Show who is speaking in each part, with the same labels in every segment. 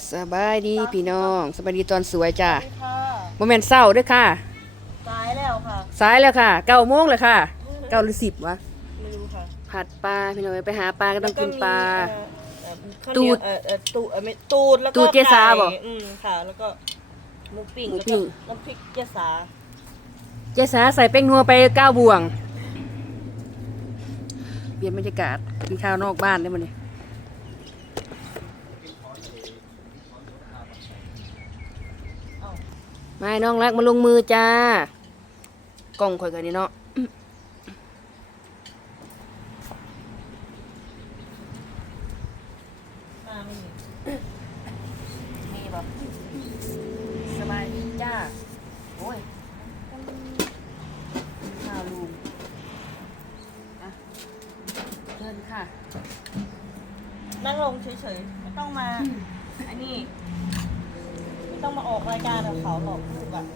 Speaker 1: สบายดีพี่น้องสบายดีตอนสวยจ้ะ
Speaker 2: ค่ะ
Speaker 1: โมเมนต์เศร้าด้วยค่ะ
Speaker 2: ตายแล้วค่ะ
Speaker 1: สายแล้วค่ะ9 โมงเลยค่ะ9 หรือ 10วะ
Speaker 2: ไม่รู้ค่ะ
Speaker 1: ผัดปลาพี่น้องไปหาปลาก็ต้องกินปลา
Speaker 2: ตู
Speaker 1: ตู
Speaker 2: ด
Speaker 1: ด
Speaker 2: ตูดไม่ตูดแล้วก็
Speaker 1: ตูดเจสาบ่
Speaker 2: ไก่ค่ะ แล้วก็หมูปิ้ง
Speaker 1: หมู
Speaker 2: แล้ว
Speaker 1: ปิ้
Speaker 2: ก็
Speaker 1: ง
Speaker 2: น้ำพริกเจสา
Speaker 1: เจสาใส่แป้งนัวไป9 บ่วงเปลี่ยนบรรยากาศกินข้าวนอกบ้านได้มั้ยมาน้องรักมาลงมือจ้ากล้องข่อยกันนี่เนาะ
Speaker 2: ไม่มี
Speaker 1: มีแบบสบายดีจ้าโอ้ยข้าวลุงอ่ะเชิญค่ะ
Speaker 2: นั่งลงเฉยๆไม่ต้องมาอันนี้ไม่ต้องมาออกรายการกับเขาหรอกลูกอ่ะ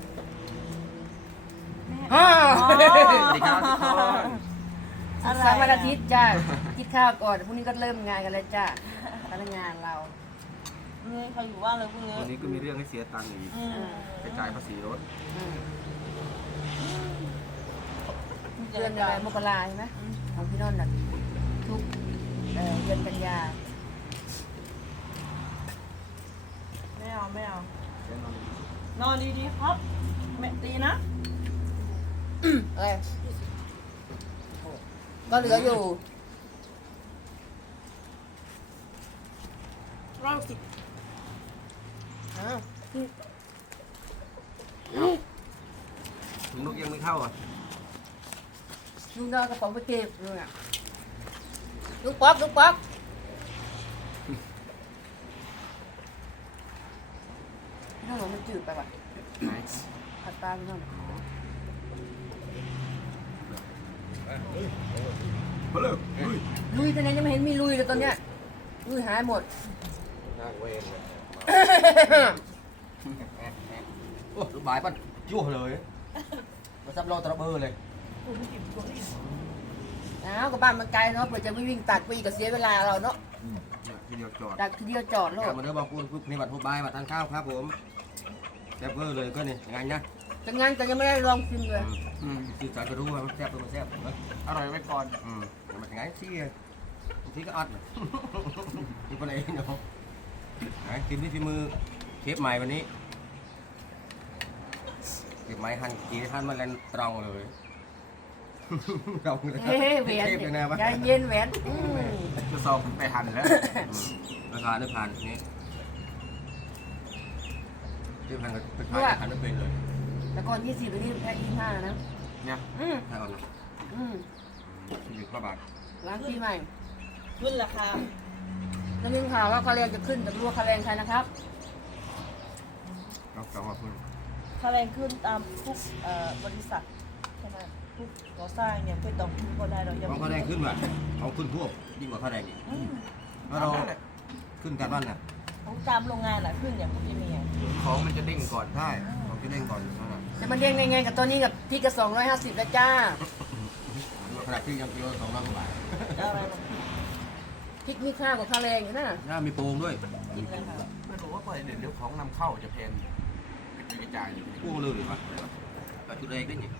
Speaker 1: อ๋อ
Speaker 2: อ๋อ
Speaker 3: สวัสดีครับทุกคน
Speaker 2: อะไร
Speaker 1: สามวันอาทิตย์จ้ากินข้าวก่อนพรุ่งนี้ก็เริ่มงานกันแล้วจ้าพนักงานเรา
Speaker 2: นี่เขาอยู่ว่างเลยพวกนี้
Speaker 3: วันนี้ก็มีเรื่องให้เสียตังค์อีก
Speaker 2: อืม
Speaker 3: ไปจ่ายภาษีรถ
Speaker 1: อืมเดือนอะไรมกราใช่ไหมของพี่นนท์น่ะทุกเดือนกันยา
Speaker 2: ไม่เอาไม่เอานอนดีๆครับแม่ตีนะ
Speaker 1: อะไรก็เหลืออยู่
Speaker 2: 110
Speaker 1: อ้าว
Speaker 3: ถุงนกยังไม่เข้าอ่ะ
Speaker 1: ลุงดอกระป๋องไปเก็บเลยอ่ะลูกป๊อกลูกป๊อกพี่น้องมันจืดไปว่ะผัดปลาพี่น้อง
Speaker 3: มาเลย
Speaker 1: ลุยตอนนี้ยังไม่เห็นมีลุยเลยตอนเนี้ยลุยหายหมด
Speaker 3: นั่งเวรโอ้ลูกบายปั้นยั่วเลยมาซับโลตระเบอร์เลย
Speaker 1: อ้าวก็บ้านมันไกลเนาะเผื่อจะไม่วิ่งตัดไปอีกก็เสียเวลาเราเนาะ
Speaker 3: ทีเดียวจอด
Speaker 1: ดักทีเดียวจอดโล
Speaker 3: กลั
Speaker 1: ด
Speaker 3: บมาเด้อบอกคุณนี่บัตรพบบายมาทานข้าวครับผมแซ่บเบอร์เลยก็นี่ยังไงนะ
Speaker 1: แต่งานก็ยังไม่ได้ลองชิมเลย
Speaker 3: สื่อสารก็รู้ว่ามันแซ่บตัวมันแซ่บอร่อยไว้ก่อนมันยังไงซี่บางทีก็อัดกินคนเองเนาะกินที่ฝีมือเชฟใหม่วันนี้เก็บไม้หั่นกีท่านมาเล่นตรองเลยตรองเลย
Speaker 1: เฮ้ยแหวน
Speaker 3: เทพเลยนะวะ
Speaker 1: ใจเย็นแหวน
Speaker 3: จะสอบไปหั่นแล้วราคาได้ผ่านนี้ที่ผ่านก็เป็นผ่านหั่นไม่เป็นเลย
Speaker 1: แต่ก่อน20ตอนนี้แค่25แล้วนะ
Speaker 3: เนี่ย
Speaker 1: อืม
Speaker 3: ถ้าเอานะ
Speaker 1: อืม
Speaker 3: 20 กว่าบาท
Speaker 1: ล้างปีใหม่
Speaker 2: ขึ้นราคา
Speaker 1: แล้วมีข่าวว่าค่าแรงจะขึ้นแต่ไม่รู้ว่าค่าแรงใครนะครับ
Speaker 3: เราสองมาพูด
Speaker 2: ค่าแรงขึ้นตามทุกบริษัทใช่ไหมทุกก่อสร้างเนี่ยเพื่อต้องขึ้นก็ได้เรายัง
Speaker 3: ของเขาแดงขึ้นว่ะเขาขึ้นพวกยิ่งกว่าเขาแดงอีก
Speaker 2: อืม
Speaker 3: แล้วเราขึ้นการบ้านน่ะ
Speaker 2: ของตามโรงงานแหละขึ้นอย่างพวกนี้มี
Speaker 3: ของมันจะเด้งก่อนใช่ของจะเด้งก่อนเท่านั้น
Speaker 1: จะมาเด้งยังไงกับตัวนี้กับที่กระ250แล้วจ้า
Speaker 3: ขนาดที่ยังกิโล200 กว่าบาท
Speaker 2: อะไรบ้าง
Speaker 1: พริกมีค่ากว่าค่าแรงอยู่นะ
Speaker 3: น่ามีโปรงด้วย
Speaker 2: กินเลยค่ะ
Speaker 4: ไม่รู้ว่าเปิดเดี๋ยวของนำเข้าจะแพงกระจายอยู่
Speaker 3: กู้เลยหรือเปล่าแต่จุดเองได้ยัง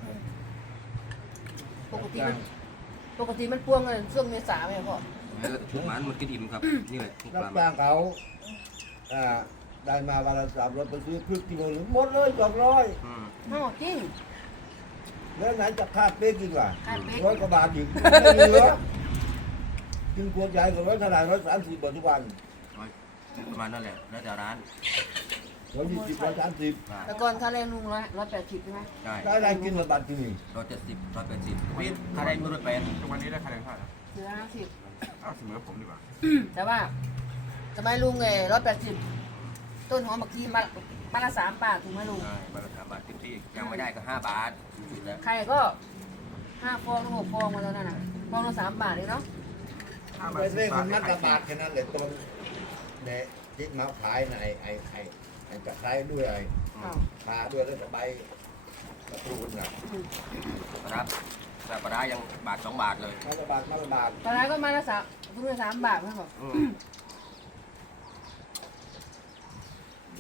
Speaker 1: ปกติมันพวงเลยช่วงเมษาไหมพ่อ
Speaker 3: แล้วทุกมันกินอิ่มครับ นี่แหละทุก
Speaker 5: รับ
Speaker 3: ปลา
Speaker 5: จ้างเขาได้มาวันละ300ไปซื้อพริกกิโลหนึ่งหมดเลย200
Speaker 1: อ๋อจริง
Speaker 5: แล้วไหนจะค่าเป๊กอีกล่ะ
Speaker 1: ค่าเป๊ก
Speaker 5: 100 กว่าบาทอีกไม่เหลือกินขวดใหญ่กว่าร้อยขนาด130 บาททุกวัน
Speaker 3: ประมาณนั่นแหละแล้วแต่ร้าน
Speaker 5: 120 130
Speaker 1: แต่ก่อนค่าแรงลุง180ใช่ไหม
Speaker 3: ได้
Speaker 5: ได้กินมาบาทที่นี่
Speaker 3: 170 180พี่ถ้าได้มือ180
Speaker 4: ทุกวันนี้ได้คะแนนเท่าไหร่
Speaker 1: เหลือ50
Speaker 4: เอาเสมอผมดีกว่า
Speaker 1: แต่ว่าสมัยลุง180ต้นหอมบักทีมาละ3 บาทถูกไหมลุง
Speaker 3: ใช่บาท3 บาทที่ยังไม่ได้ก็5 บาทสุดแล้ว
Speaker 1: ไข่ก็5 ฟองหรือ6 ฟองมาแล้วนั่นน่ะฟองละ3 บาทเลยเนาะ
Speaker 5: ไม่ใช่คนนักบาทแค่นั้นแหละต้นเนี่ยที่มาขายในไอ้จะขายด้วยไอ้
Speaker 1: อ้าว
Speaker 5: ปลาด้วยแล้วก็ใบกระตูนนะ
Speaker 3: ครับแต่ปลาร้ายังบาท 2 บาทเลย
Speaker 5: มาละบาทมาละบาท
Speaker 1: ตอนนั้นก็มาละ3 3 บาทนะบอก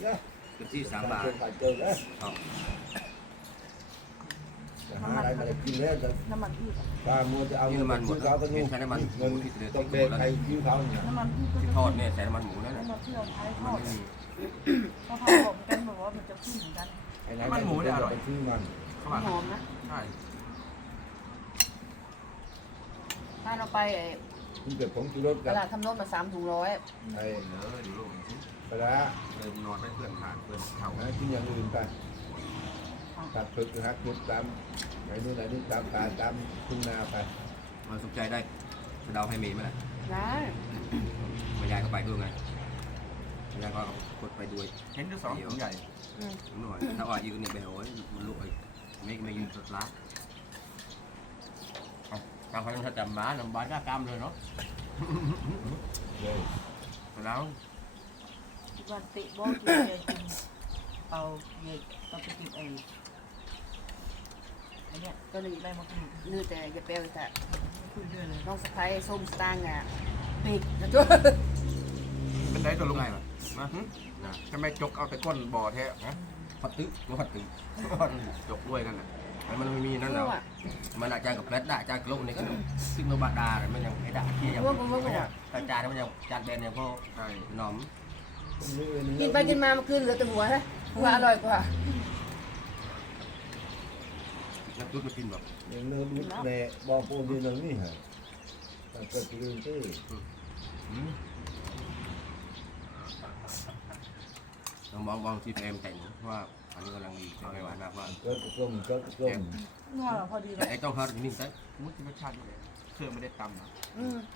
Speaker 5: นะ
Speaker 3: เต็มที่3 บาท
Speaker 5: ไปเจอแล้ว
Speaker 3: ครับ
Speaker 5: จะหาอะไรมากินแล้วจะ
Speaker 2: น้ำมันพืชอะ
Speaker 5: ป้ามัวจะเอาเงินซื้อเขาก็นู่นเงินต้องเบรกใครยืมเขาเนี่ย
Speaker 2: น้ำมันพืชก็
Speaker 3: ที่
Speaker 2: จะ
Speaker 3: ทอดเนี่ยใส่น้ำมันหมูนั่น
Speaker 2: น้ำ
Speaker 3: น่ะ
Speaker 2: มันที่เราใช้ท
Speaker 3: มัน
Speaker 2: อด
Speaker 3: ไม่มี
Speaker 2: ก็พอบอกกันบอกว่ามันจะขึ้นเหมือนกัน
Speaker 5: ไอ้ไหนไปซื้อมัน
Speaker 4: เขาว่า
Speaker 1: หอมนะ
Speaker 4: ใช่
Speaker 1: ถ้าเราไปไอ้
Speaker 5: ที่เกิดผมขี่รถ
Speaker 1: ต
Speaker 5: กับ
Speaker 1: ลาดทำรถมา3 ถุง 100
Speaker 5: ไอ้
Speaker 4: อยู่โลกนี้สิ
Speaker 5: ปลา
Speaker 4: นอนได้เพื่อนผ่านเพื่อนเข้า
Speaker 5: หากินอย่างอื่นไปตัดฝึกหักยุดตามไหนนู่นไหนนี่ตามป่าตามทุ่งนาไป
Speaker 3: มันสุขใจได้สะเดาให้เมย์ไหมล่ะ
Speaker 1: นะ
Speaker 3: แม่ยายก็ไปด้วยไงแม่ยายก็กดไปด้วย
Speaker 4: เห็นด้วย2 ถุงใหญ่
Speaker 1: อืม
Speaker 3: หน่อยถ้าว่ายืนเนี่ยไปโอ้ยมันลุกไอ้ไม่ยืนสดละกำพันถ้าจำบ้านบ้านก็กำเลยเนาะ
Speaker 5: เลย
Speaker 3: แล้ว
Speaker 2: วันติบอกตัวใหญ่จริงเอาเย็ดเอาไปกินเองอันเนี้ย
Speaker 1: ก็เลย
Speaker 2: ได้มากิน
Speaker 1: ลือแต่อย่าเปรี้ยวแต่
Speaker 2: คุยด้วยเลย
Speaker 1: น้องสะพ้ายส้มสตางค์อ่ะปีกจะจ้ว
Speaker 4: เป็นได้ตัวลุงไงมาจะไม่จกเอาแต่ก้นบ่อแท้นะ
Speaker 3: พัดตึ๊พัดตึ๊
Speaker 4: จกด้วยนั่นแหละ
Speaker 3: มันไม่มีนั่นแล้วมันอาจารย์กับเพชรได้อาจารย์กลุ่มนี่ก็ซึ่งโนบาดามันยังไม่ได้ที่ยังอาจารย์มันยังอาจารย์แบนยังพ่อ
Speaker 4: ใช่
Speaker 3: หนอม
Speaker 1: กินไปกินมาเมื่อคืนเหลือแต่หัวฮะหัวอร่อยกว่า
Speaker 3: นักตุ้ดมากินแบบ
Speaker 5: ยังเนื้อดุดแน่บอกโปรดีนึงนี่ฮะแต่ก็ลืมที่
Speaker 3: เรามองที่เอ็มแต่งว่าอันนี้กำลังดีจะไม่หวานมากว่า
Speaker 5: ก็กลมก็กลม
Speaker 2: น่าพอดีเล
Speaker 3: แต่
Speaker 2: ย
Speaker 3: ไอ้ต้องฮาร์ดนิ่งใช่
Speaker 4: มุ้งรสชาติเลยเครื่องไม่ได้ตำนะ
Speaker 1: อืม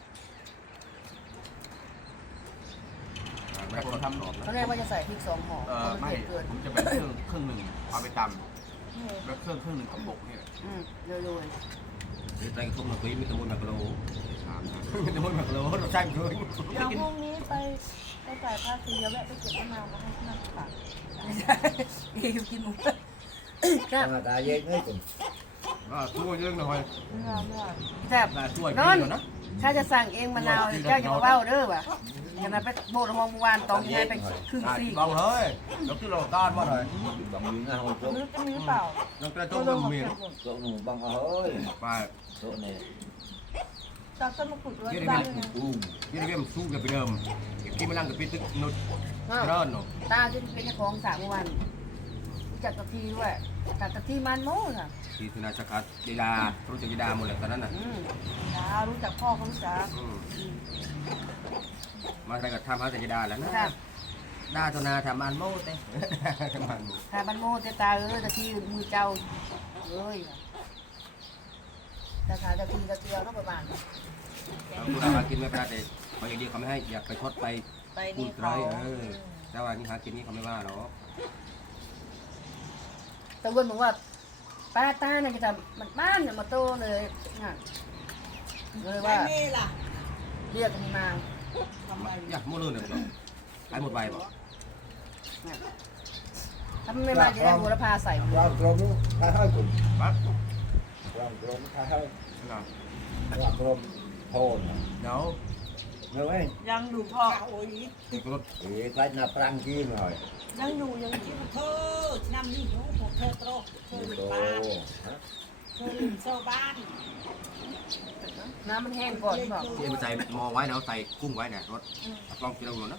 Speaker 3: ไม่คนทำหนอม
Speaker 1: ตอน
Speaker 3: นะ
Speaker 1: แรกว่าจะใส่พริก2 ห่อเพราะมัน
Speaker 4: ไม่
Speaker 1: เผ็ดเกิน
Speaker 4: ผมจะแบ่งครึ่งหนึ่งเอาไปตำแล้วครึ่งหนึ่งกับบกนี่แหละ
Speaker 1: เร็ว
Speaker 3: หรือใส่กระทงหนักปีมีตะมุนหนักโล
Speaker 4: 3 นะ
Speaker 3: มีตะมุนหนักโลรสชาติเกิน
Speaker 2: เดี๋ยวพรุ่งนี้ไปจ่ายภาษีแล้วแวะไปเก็บมะนาวมาให้ที่นั่นค่ะ
Speaker 1: ๆกินหมูครับ
Speaker 5: มาตาเย็นเลยผม
Speaker 3: ตัวเยอะหน่อย
Speaker 2: ไม่เอาไม่เอา
Speaker 1: แซ่บ
Speaker 3: แต่ตัว
Speaker 1: น
Speaker 3: เย
Speaker 1: อน
Speaker 3: อะนะ
Speaker 1: ถ้าจะสั่งเองมะนาวเจ้าอย่ามาเว้าเด้อว่ะอย่างนั้นไปโบกมองเมื่อวานตองยังไงไปครึ่งซี่
Speaker 3: บองเฮ้ยเราที่เราต้านว่าหน่อย
Speaker 5: บางยืนหน้าห้องโต๊ะ
Speaker 2: ไม่รู้จะมีหรือเปล่า
Speaker 3: เรากระตุ้นมันมี
Speaker 5: โต๊ะหนูบางเอ้ย
Speaker 3: ไป
Speaker 5: โต๊ะเนี่ย
Speaker 2: จากต้นมะกรูดไว้ที่บ้านเลยนะ
Speaker 5: อุ้ม
Speaker 3: ที่เราเริ่มสู้กับไปเดิมที่มานั่งกับพี่ตึกนุดเริ่นเนาะ
Speaker 1: ตาที่เป็นเจ้าของสามวันรู้จักกะทิด้วยจักกะทิมันโม่ค่ะ
Speaker 3: ที่ธนาชกัดยีดารู้จักยีดาหมดเลยตอนนั้นน่ะ
Speaker 2: จ้ารู้จักพ่อเขารู้จัก
Speaker 3: มาอะไรก็ทำเอาแต่ยีดาแล้วนะดาธนาทำอันโม่เต้ทำอันโม่
Speaker 1: ถ้ามันโม่ตาตะที่มือเจ้าเอ้ยราคาตะทีตะเกียวต้องประมาณ
Speaker 3: คุณอากินไม่เป็นไรแต่บางทีเขาไม่ให้อยากไปทดไป
Speaker 2: ไป
Speaker 3: พู
Speaker 2: นี่
Speaker 3: ดไร
Speaker 2: เขา
Speaker 3: แต่ว่านี่หากินนี่เขาไม่ว่าหรอก
Speaker 1: ตะวันบอกว่าป้าตาเนี่ยจะทำมันบ้านเนี่ยมาโตเลยน่ะเลยว่า
Speaker 2: นี่ล่ะ
Speaker 1: เรียกกันมา
Speaker 2: ทำไม
Speaker 3: อยากโม่เลยเนี่ยขายหมดใบบ่
Speaker 1: ถ้าไม่มาจะได้บัวละพาใส่
Speaker 5: รอบกลมท้ายให้ผม
Speaker 3: ปั๊บ
Speaker 5: รอบกลมท้ายให้
Speaker 3: นะ
Speaker 5: รอบกลมโทน
Speaker 3: เดี๋ยว
Speaker 5: เนื้อเอง
Speaker 2: ยังอยู่พ่อ
Speaker 3: ติดรถ
Speaker 5: เอ๋ใกล้หน้าปรังกี้หน่อย
Speaker 2: ยังอยู่ยังอยู่
Speaker 6: เธอน้ำนี่หนูพวกเธอโตรเธอหลิ
Speaker 5: โต
Speaker 6: บ้านเธอหลิโซบ้าน
Speaker 1: น้ำมันแห้งก่อนบอก
Speaker 3: ที่มันใส่มอไว้นะใส่กุ้งไว้เนี่ยรถลองกินเอาหน่อยนะ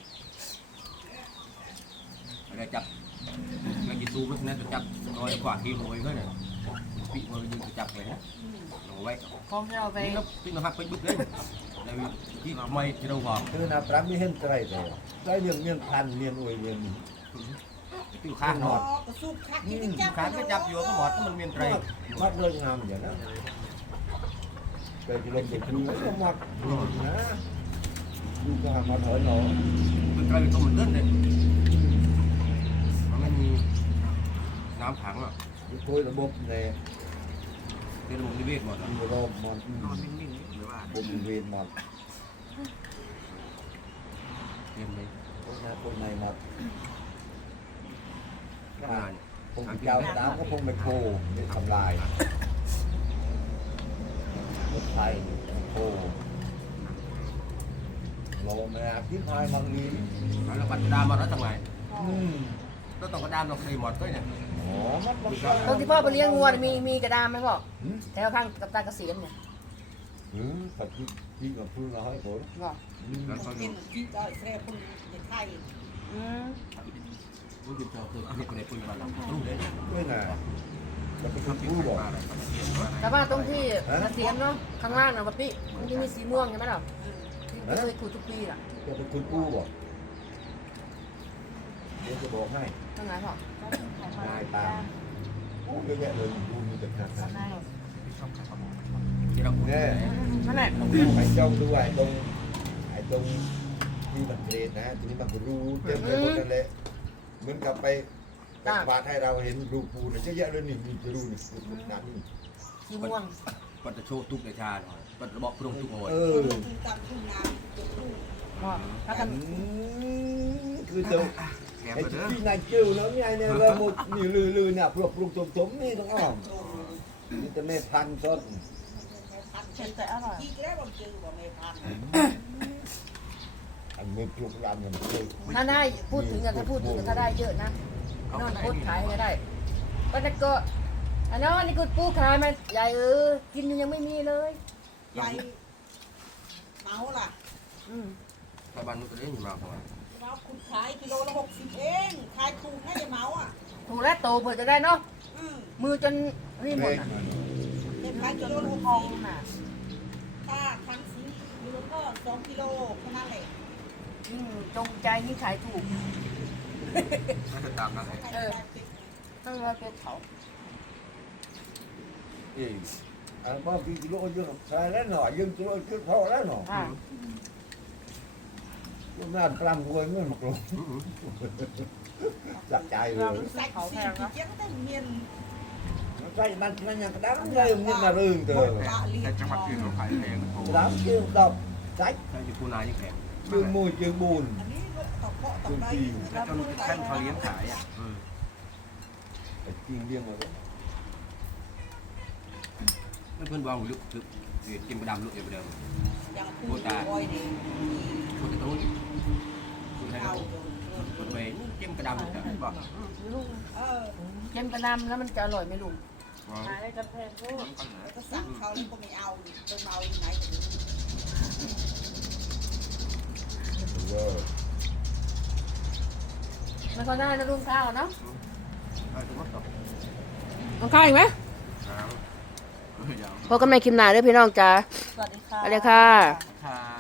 Speaker 3: อะไรจับเงินกินซูมันน่าจะจับร้อยกว่ากิโลเองเนี่ยปีมันยืนจับเลยนะลงไว้
Speaker 1: ของที่เราไป
Speaker 3: นี่เราปีนหักไปบึกเลยในที่ไม่จะเราบอก
Speaker 5: คือหน้าปรังนี่เห็นไกลแต่ไกลเนียงเนียงพันเนียงอวยเนียง
Speaker 3: ที่ข้างหอด
Speaker 6: กระซุบคัก
Speaker 3: นี่
Speaker 6: กินจับ
Speaker 3: ข้างก็จับอยู่ก็หอดมันเมียนไตร
Speaker 5: มัดเลยงามอย่างนั้นเคยจะลงเด็กดูก็มัดนะดูก็หามาถอยหนอ
Speaker 3: มันไตรตัวมันเลื่อนเลยมันไม่มีน้ำขังอ่ะ
Speaker 5: คุยระบบใน
Speaker 3: เป็นระบบนิเวศหมด
Speaker 5: ระบบมัน
Speaker 4: นอนนิ่งๆหรือว่า
Speaker 5: บริเวณมัน
Speaker 3: เต็มเลย
Speaker 5: คนในมัน
Speaker 3: งาน
Speaker 5: คงเจ้าตามก็คงไปโคไปทำลายรถไทยโคโลแม่พิพายบางลี
Speaker 3: แล้วปัจจุบันมาแล้วทำไง
Speaker 2: พอ
Speaker 3: ก็ต้องกระดามเราเคยหมดก็เนี่ย
Speaker 5: อ๋อมัน
Speaker 1: ตรงที่พ่อไปเลี้ยงงัวมีกระดามไหมพ่อแถวข้างกับตาเกษียณเนี่ย
Speaker 5: ปัจจุบันที่กับพูดเราให้ผม
Speaker 1: บอก
Speaker 4: แล้วก็
Speaker 6: กินที่จอยแซ่บพุ่งในไทย
Speaker 3: รู้จุดเราคือเด็กคนในปุ่นบ้านเรารู้เลย
Speaker 5: ด้วยนะมันเป็นคนพูดบอก
Speaker 1: แต่ว่าตรงที่เกษียณเนาะข้างล่างนะพี่มันจะมีสีม่วงใช่ไหมล่ะที่เคยขูดทุกปีล่ะ
Speaker 5: จะเป็นคนพูดบอกเดี๋ยวจะบอกให้
Speaker 1: ตรงไหนพ่อ
Speaker 5: นายตามโอ้เยอะแยะเลยพูดมีแต่ขนาดนั้น
Speaker 3: ที่เราพูด
Speaker 5: เนี่ย
Speaker 1: นั่นแหละ
Speaker 5: ต้องไปจ้องด้วยตรงที่มันเทรดนะทีนี้มันก็รู้เต็มไปหมดนั่นแหละเหมือนกับไปวาดให้เราเห็นรูปูนเยอะแยะเลยนี่มีจะรู้นี่ขนาดนี้
Speaker 1: สีม่วง
Speaker 3: ปัตตะโชตุกในชาหน่อยปัตตะบอกพรุ่งทุกโอย
Speaker 6: ทุ่งตามทุ่งนาทุ่ง
Speaker 1: พ่อถ้ากัน
Speaker 5: คือเจ้า
Speaker 4: แถม
Speaker 5: ไอ้
Speaker 4: ไปเด้อ
Speaker 5: ที่นายจิ้วเนาะเนี่ยเนี่ยเราหมดนี่ลือเนี่ยพวกปรุงสมนี่ต้องอ้อมนี่จะไม่พันต้น
Speaker 6: พัน
Speaker 2: เผ็ดแต่อร่อย
Speaker 6: ที่แล้วผมเจอว่าไม่พัน
Speaker 5: อันมือปลุกรำกันเลย
Speaker 1: ถ้าได้พูดถึงกันถ้าพูดถึงถ้าได้เยอะนะนอนพูดขายก็ได้ก็จะก็อันนั้นนี่กูปูขายมาใหญ่กินยังไม่มีเลย
Speaker 6: ใหญ่เมาล่ะ
Speaker 3: ชาวบ้านนู้นก็เลี้ยงอยู่มาพอ
Speaker 6: เมาคุณขายกิโลละ60เองขายถูกน่าจะเมาอ่ะ
Speaker 1: ถูกแล้วโตเผื่อจะได้เนาะมือจนนี่หมด
Speaker 6: เด็กขายกิโลละ
Speaker 1: ทอง
Speaker 6: 60
Speaker 1: น่ะ
Speaker 6: ถ้าคันสีกิโลก็2กิโลแค่นั้นแหละ
Speaker 1: ยิ่งจงใจยิ่งขายถูก
Speaker 4: น่าจะตามนั่นแหละ
Speaker 1: ต้องเราเป็นเขา
Speaker 5: อันบอกกิโลเยอะใช่แล้วหน่อยยังกิโลขึ้นพอแล้วหน่อย
Speaker 1: อ่า
Speaker 5: น่าปรำรวยเงินมากลงจับใจเลย
Speaker 6: ใส่สีกี่เจ๊ก็ได้เมียน
Speaker 5: ใช่มันยังกระด้างเลยนี่มาเรื่องเถอะ
Speaker 4: แต่จังหวัดอื่นเราขายแพงโอ้
Speaker 5: กระด้างเชื่อมดอกใช่
Speaker 3: ถ้าอยู่ปูนายิ่งแพง
Speaker 5: เชื่อมมูเชื่อมบูน
Speaker 6: อันนี้ตอกเปาะตอกได้
Speaker 4: แต่จนท่านเขาเลี้ยงขายอ่ะ
Speaker 5: จริงเรื่องอะไร
Speaker 3: เพื่อนวางลุกคือกินกระดามลุกอย่างเดิม
Speaker 6: อย่างพูดบ่อยนี่
Speaker 3: คนจะต้องคุณให้เรา
Speaker 6: เอา
Speaker 3: คนไปกินกระดามลุกแต่บอก
Speaker 1: ลุง
Speaker 6: เ
Speaker 1: เค็มกระดำแล้วมันจะอร่อยไหมลุง
Speaker 2: ขายได้กันแพงพูด
Speaker 6: ก็สั่งเขาแล้วก็ไม่เอาไปเมาอยู่ไหนก็ไม่รู้
Speaker 5: เวอร์
Speaker 1: มันก็ได้นะลุงข้าวเนาะ
Speaker 3: ถือว่าต่อ
Speaker 1: ต้องข้าวอีกไหม
Speaker 4: ยาว
Speaker 1: พบกันใหม่คลิปหน้าด้วยพี่น้องจ้า
Speaker 2: สวัสดีค่ะ
Speaker 1: อะไรค่ะ
Speaker 4: ครับ